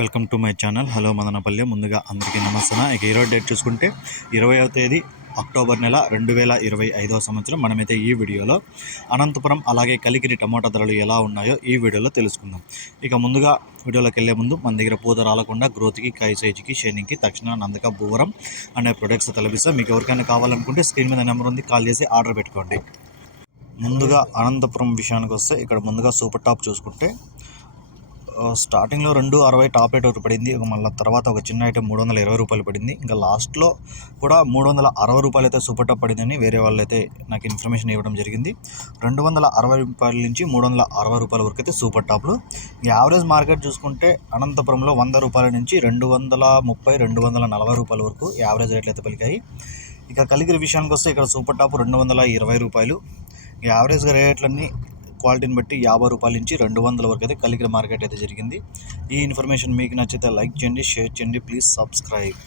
Welcome to my channel. Hello Madanapalle. ముందుగా అందరికీ నమస్తే ఇక ఈరోజు డేట్ చూసుకుంటే ఇరవైవ తేదీ అక్టోబర్ నెల రెండు వేల ఇరవై ఐదవ సంవత్సరం. మనమైతే ఈ వీడియోలో అనంతపురం అలాగే కలికిరి టమోటా ధరలు ఎలా ఉన్నాయో ఈ వీడియోలో తెలుసుకుందాం. ఇక ముందుగా వీడియోలోకి వెళ్ళే ముందు మన దగ్గర పూత రాలకుండా గ్రోత్కి కై సైజుకి షైనింగ్కి తక్షణ నందక భూవరం అనే ప్రొడక్ట్స్ తలపిస్తాం. మీకు ఎవరికైనా కావాలనుకుంటే స్క్రీన్ మీద నెంబర్ ఉంది కాల్ చేసి ఆర్డర్ పెట్టుకోండి. ముందుగా అనంతపురం విషయానికి వస్తే ఇక్కడ ముందుగా సూపర్ టాప్ చూసుకుంటే స్టార్టింగ్లో రెండు అరవై టాప్ రేట్ ఒకటి పడింది. ఇక మళ్ళీ తర్వాత ఒక చిన్న ఐటెం మూడు వందల ఇరవై రూపాయలు పడింది. ఇంకా లాస్ట్లో కూడా మూడు వందల అరవై రూపాయలు అయితే సూపర్ టాప్ పడిందని వేరే వాళ్ళు అయితే నాకు ఇన్ఫర్మేషన్ ఇవ్వడం జరిగింది. రెండు వందల అరవై రూపాయల నుంచి మూడు వందల అరవై రూపాయల వరకు అయితే సూపర్ టాప్లు యావరేజ్ మార్కెట్ చూసుకుంటే అనంతపురంలో వంద రూపాయల నుంచి రెండు వందల ముప్పై రెండు వందల నలభై రూపాయల వరకు యావరేజ్ రేట్లు అయితే పలికాయి. ఇక కలిగిరి విషయానికి వస్తే ఇక్కడ సూపర్ టాప్ రెండు వందల ఇరవై రూపాయలు. యావరేజ్గా రేట్లన్నీ క్వాలిటీని బట్టి యాభై రూపాయల నుంచి రెండు వందల వరకు అయితే కలిగిన మార్కెట్ అయితే జరిగింది. ఈ ఇన్ఫర్మేషన్ మీకు నచ్చితే లైక్ చేయండి షేర్ చేయండి ప్లీజ్ సబ్స్క్రైబ్.